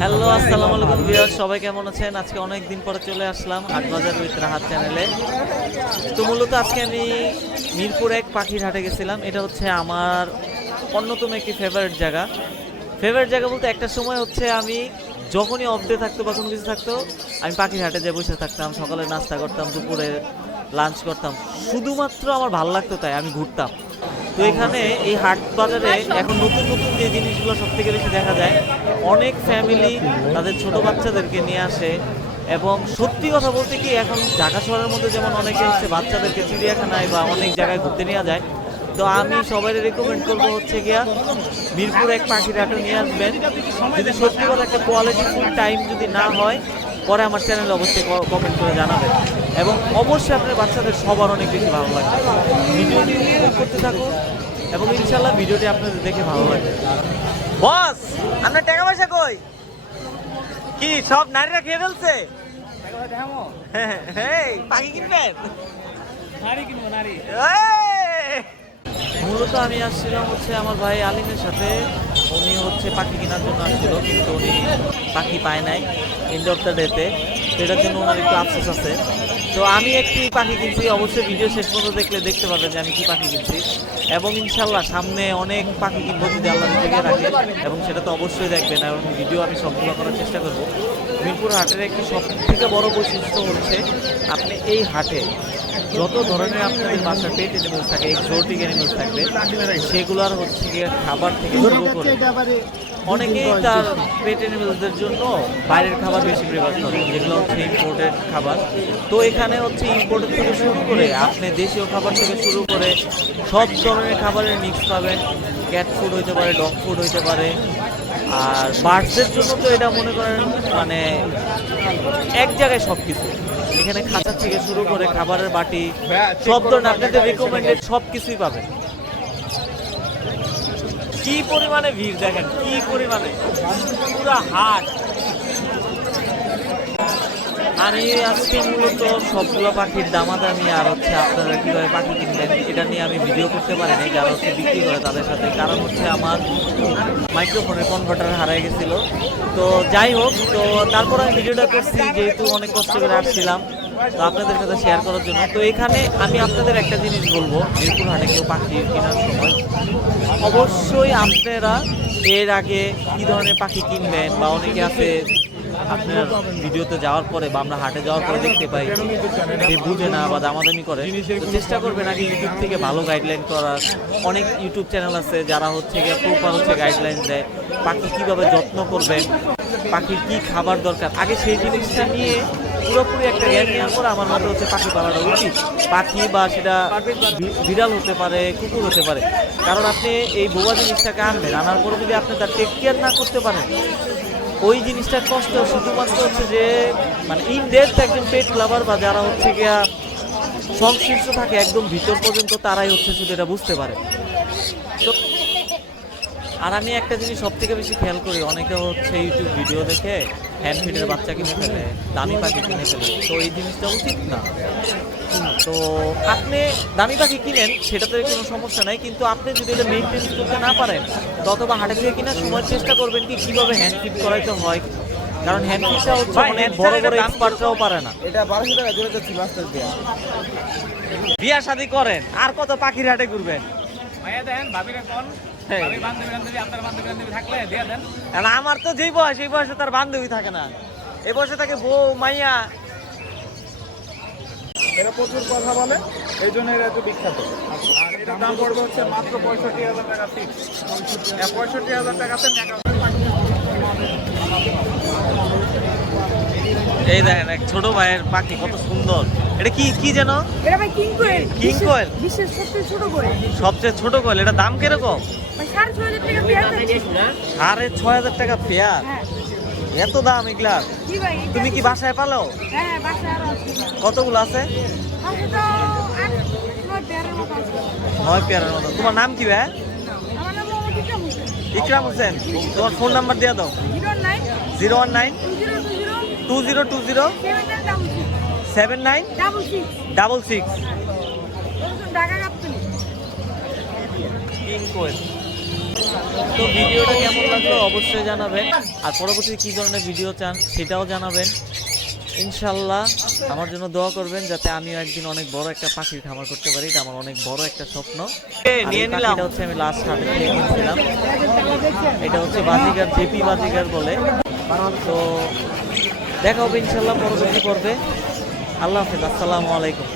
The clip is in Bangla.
হ্যালো আসসালামু আলাইকুম ভিউয়ার সবাই কেমন আছেন? আজকে অনেক দিন পরে চলে আসলাম হাটবাজার উইথ রাহাত চ্যানেলে তো মূলত আজকে আমি মিরপুর এক পাখির হাটে গেছিলাম। এটা হচ্ছে আমার অন্যতম একটি ফেভারিট জায়গা। ফেভারিট জায়গা বলতে একটা সময় হচ্ছে আমি যখনই অফ ডে থাকতো বা কোনো কিছু থাকতো, আমি পাখির হাটে যেয়ে বসে থাকতাম, সকালে নাস্তা করতাম, দুপুরে লাঞ্চ করতাম। শুধুমাত্র আমার ভালো লাগতো তাই আমি ঘুরতাম। তো এখানে এই হাট বাজারে এখন নতুন নতুন যে জিনিসগুলো সব থেকে বেশি দেখা যায় অনেক ফ্যামিলি তাদের ছোট বাচ্চাদেরকে নিয়ে আসে এবং সত্যি কথা বলতে কি এখন ঢাকা শহরের মধ্যে যেমন অনেকে হচ্ছে বাচ্চাদেরকে চিড়িয়াখানায় বা অনেক জায়গায় ঘুরতে নিয়ে যায়, তো আমি সবাই রেকমেন্ড করব হচ্ছে গিয়া মিরপুর এক পাখির হাটে নিয়ে আসবেন। যদি সত্যি কথা একটা কোয়ালিটি ফুল টাইম যদি না হয়, পরে আমার চ্যানেলে অবশ্যই কমেন্ট করে জানাবেন। এবং অবশ্যই আপনার বাচ্চাদের সবার অনেক বেশি ভালো লাগবে। ভিডিওটি করতে থাকুন এবং ইনশাল্লাহ ভিডিওটি আপনাদের দেখে ভালো লাগবে। বস আপনার টাকা পয়সা কই? কি সব নারীরা খেয়ে ফেলছে? পাখি কিনবেন এই! মূলত আমি আসছিলাম হচ্ছে আমার ভাই আলিমের সাথে। উনি হচ্ছে পাখি কেনার জন্য আসছিল কিন্তু উনি পাখি পায় নাই এন্ড অফ দ্য ডেতে সেটার জন্য ওনার একটু আফসোস আছে। তো আমি একটি পাখি কিনছি, অবশ্যই ভিডিও শেষ পর্যন্ত দেখলে দেখতে পাবেন যে আমি কি পাখি কিনছি। এবং ইনশাল্লাহ সামনে অনেক পাখি কিনবো যদি আল্লাহ নিজেকে রাখে, এবং সেটা তো অবশ্যই দেখবেন, এবং ভিডিও আমি সম্পূর্ণ করার চেষ্টা করব। মিরপুর হাটের একটি সব থেকে বড় বৈশিষ্ট্য হচ্ছে, আপনি এই হাটে যত ধরনের আপনাদের বাসার পেট এনিমেলস থাকে এক্সোটিক এনিমেলস থাকবে, সেগুলোর হচ্ছে গিয়ে খাবার থেকে শুরু করে অনেকেই তার এনিমেলসদের জন্য বাইরের খাবার বেশি প্রেফার করে যেগুলো হচ্ছে ইম্পোর্টেড খাবার। তো এখানে হচ্ছে ইম্পোর্টেড থেকে শুরু করে আপনি দেশীয় খাবার থেকে শুরু করে সব ধরনের খাবারের মিক্স পাবেন। ক্যাট ফুড হইতে পারে ডগ ফুড হইতে পারে। আর বার্ডসের জন্য তো এটা মনে করেন মানে এক জায়গায় সব কিছু এখানে খাঁচা থেকে শুরু করে খাবারের বাটি সব ধরনের আপনাদের রেকমেন্ডেড সব কিছুই পাবেন। কি পরিমাণে ভিড় দেখেন? কি পরিমাণে? পুরা হাট। আমি আজকে মূলত সবগুলো পাখির দামাদামি আর হচ্ছে আপনারা কীভাবে পাখি কিনবেন, এটা নিয়ে আমি ভিডিও করতে পারিনি যারা হচ্ছে বিক্রি করে তাদের সাথে। কারণ হচ্ছে আমার মাইক্রোফোনের কনভার্টার হারিয়ে গেছিল। তো যাই হোক, তো তারপর আমি ভিডিওটা করছি, যেহেতু অনেক কষ্ট করে আসছিলাম। তো আপনাদের সাথে শেয়ার করার জন্য। তো এখানে আমি আপনাদের একটা জিনিস বলব মিরপুর হাটে কেউ পাখি কেনার সময় অবশ্যই আপনারা এর আগে কি ধরনের পাখি কিনবেন বা অনেকে আছে আপনার ভিডিওতে যাওয়ার পরে বা আমরা হাটে যাওয়ার পরে দেখতে পাই যে বুঝে না বা দামাদামি করে। চেষ্টা করবেন আগে ইউটিউব থেকে ভালো গাইডলাইন করার। অনেক ইউটিউব চ্যানেল আছে যারা হচ্ছে গিয়ে প্রপার হচ্ছে গাইডলাইন দেয়, পাখি কীভাবে যত্ন করবেন, পাখির কি খাবার দরকার। আগে সেই জিনিসটা নিয়ে পুরোপুরি একটা জ্ঞান নেওয়ার পর আমার মতে হচ্ছে পাখি পালানো উচিত। পাখি বা সেটা বিড়াল হতে পারে, কুকুর হতে পারে। কারণ আপনি এই বোবা জিনিসটাকে আনবেন, আনার পরে যদি আপনি তার টেক কেয়ার না করতে পারেন, ওই জিনিসটার কষ্ট শুধুমাত্র হচ্ছে যে মানে ইন ডেপথ একজন পেট লাভার বা যারা হচ্ছে গিয়া সংশ্লিষ্ট থাকে একদম ভিতর পর্যন্ত, তারাই হচ্ছে শুধু এটা বুঝতে পারে। তো আর আমি একটা জিনিস সব থেকে বেশি খেয়াল করি অনেকে হচ্ছে ইউটিউব ভিডিও দেখে হ্যান্ড ফিডের বাচ্চা কিনে ফেলে দামি পাখি কিনে ফেলে। তো এই জিনিসটা উচিত না। তো আপনি দামি পাখি কিনেন সেটাতে কোনো সমস্যা নাই কিন্তু আপনি যদি এটা মেনটেন করতে না পারেন অথবা হাটে থেকে কেনার সময় চেষ্টা করবেন কি কীভাবে হ্যান্ড ফিড করাইতে হয়? কারণ হ্যান্ড ফিডটা হচ্ছে অনেক বড় বড় এক্সপার্টরাও পারে না। এটা বারোশো টাকা জোরে যাচ্ছি মাস্টার দেয়া বিয়া শাদি করেন আর কত পাখির হাটে ঘুরবেন? আমার তো যেই বয়স এই বয়সে তার বান্ধবী থাকে না। এই বয়সে থাকে বউ মাইয়া। এরা প্রচুর কথা বলে এই জন্য এরা এত বিখ্যাত। আর এটার দাম পড়বে হচ্ছে মাত্র পঁয়ষট্টি হাজার টাকা ফিক্স পঁয়ষট্টি হাজার টাকাতে মেকা এই দেখেন এক ছোট ভাইয়ের পাখি কত সুন্দর। এটা কি কি যেন? এটা ভাই কিং কোয়েল। কিং কোয়েল? বিশ্বের সবচেয়ে ছোট কোয়েল। সবচেয়ে ছোট কোয়েল এটা দাম কীরকম? সাড়ে ছয় হাজার টাকা পেয়ার হ্যাঁ। এত দাম এগুলা? তুমি কি বাসায় পালো? হ্যাঁ হ্যাঁ কতগুলো আছে? নয় পেয়ারের মতো তোমার নাম কি ভাই? ইকরাম হোসেন। তোমার ফোন নাম্বার দিয়ে দাও। Zero one nine two zero two zero seven nine double six তো ভিডিওটা কেমন লাগল অবশ্যই জানাবেন। আর পরবর্তীতে কী ধরনের ভিডিও চান সেটাও জানাবেন। ইনশাল্লাহ আমার জন্য দোয়া করবেন যাতে আমিও একদিন অনেক বড় একটা পাখির খামার করতে পারি। এটা আমার অনেক বড় একটা স্বপ্ন। নিয়ে নিলাম। এটা হচ্ছে আমি লাস্ট হাটে থেকে কিনছিলাম এটা হচ্ছে বাজিগার জেপি বাজিগার বলে। তো দেখা হবে ইনশাল্লাহ পরবর্তী পর্বে। আল্লাহ হাফিজ আসসালামু আলাইকুম।